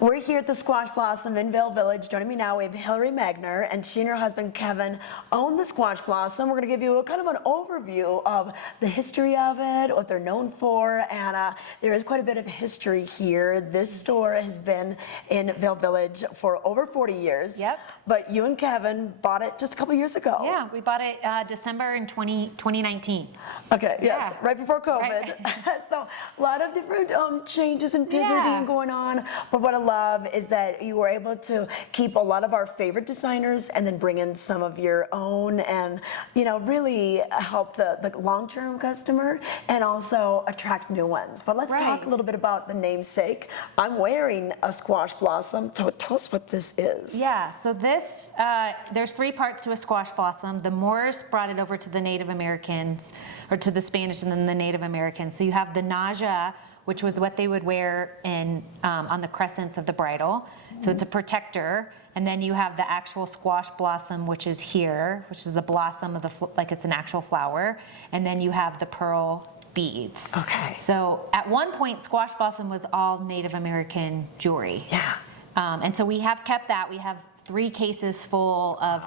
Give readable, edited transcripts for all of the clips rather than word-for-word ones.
We're here at the Squash Blossom in Vail Village. Joining me now, we have Hillary Magner, and she and her husband Kevin own the Squash Blossom. We're going to give you a kind of an overview of the history of it, what they're known for, and there is quite a bit of history here. This store has been in Vail Village for over 40 years. Yep. But you and Kevin bought it just a couple years ago. Yeah, we bought it December in 2019. Okay, yes, Yeah. right before COVID. Right. So a lot of different changes and pivoting going on. But what I love is that you were able to keep a lot of our favorite designers and then bring in some of your own and, you know, really help the long-term customer and also attract new ones. But let's talk a little bit about the namesake. I'm wearing a Squash Blossom. So tell us what this is. Yeah, so this, there's three parts to a squash blossom. The Moors brought it over to the Native Americans, or to the Spanish and then the Native Americans. So you have the naja, which was what they would wear in on the crescents of the bridle. So it's a protector. And then you have the actual squash blossom, which is here, which is the blossom of the, like it's an actual flower. And then you have the pearl beads. Okay. So at one point, squash blossom was all Native American jewelry. Yeah. And so we have kept that. We have 3 cases full of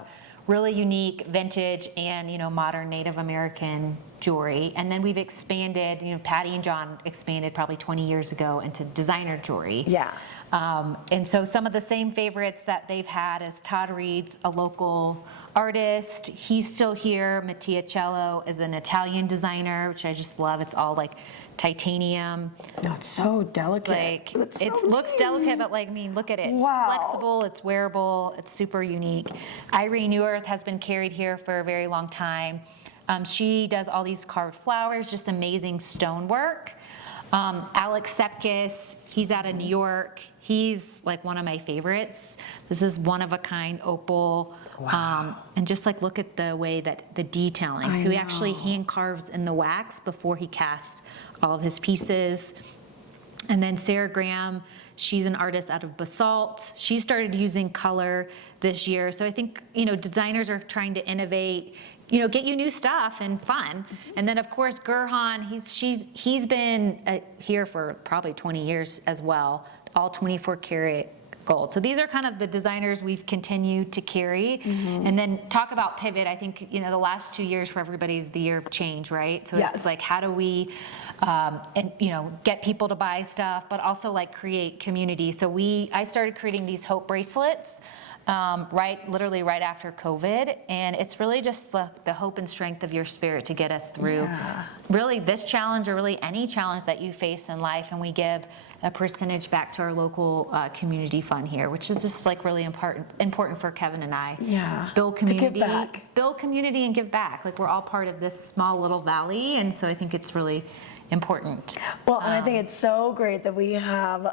really unique vintage and, you know, modern Native American jewelry. And then we've expanded, you know, Patty and John expanded probably 20 years ago into designer jewelry. Yeah. And so some of the same favorites that they've had is Todd Reed's a local artist. He's still here. Mattiacello is an Italian designer, which I just love. It's all like titanium. No, it's so delicate. Like It's it so looks neat. delicate, but like, I mean, look at it. It's Wow. flexible, it's wearable, it's super unique. Irene New Earth has been carried here for a very long time. She does all these carved flowers, just amazing stonework. Alex Sepkis, he's out of New York. He's like one of my favorites. This is one of a kind opal. Wow. And just like look at the way that the detailing. I So he actually know. hand carves in the wax before he casts all of his pieces. And then Sarah Graham, she's an artist out of basalt. She started using color this year. So I think, you know, designers are trying to innovate, you know, get you new stuff and fun. And then of course Gurhan, he's been here for probably 20 years as well, all 24 karat gold. So these are kind of the designers we've continued to carry. And then talk about pivot. I think, you know, the last 2 years for everybody is the year of change, right? So it's like, how do we, and, you know, get people to buy stuff, but also like create community. So I started creating these hope bracelets. Literally right after COVID, and it's really just the hope and strength of your spirit to get us through really this challenge or really any challenge that you face in life. And we give a percentage back to our local community fund here, which is just like really important for Kevin and I. Yeah. Build community, To give back. build community and give back. Like we're all part of this small little valley, and so I think it's really important. Well, and I think it's so great that we have,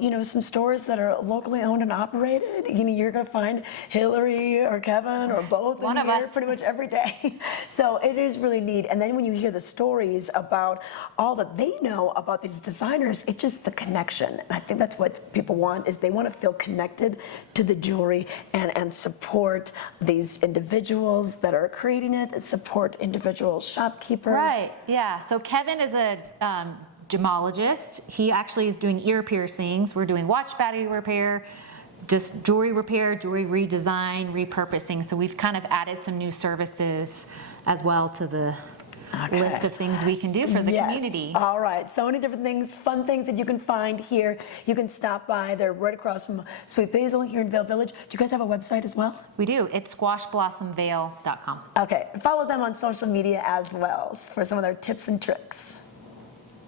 you know, some stores that are locally owned and operated. You know, you're going to find Hillary or Kevin or both One in of here us. pretty much every day. So it is really neat. And then when you hear the stories about all that they know about these designers, it's just the connection. And I think that's what people want, is they want to feel connected to the jewelry and support these individuals that are creating it, support individual shopkeepers. Right, yeah. So Kevin is a gemologist. He actually is doing ear piercings. We're doing watch battery repair, just jewelry repair, jewelry redesign, repurposing. So we've kind of added some new services as well to the list of things we can do for the community. All right, so many different things, fun things that you can find here. You can stop by. They're right across from Sweet Basil here in Vail Village. Do you guys have a website as well? We do. It's squashblossomvail.com. Okay, follow them on social media as well for some of their tips and tricks.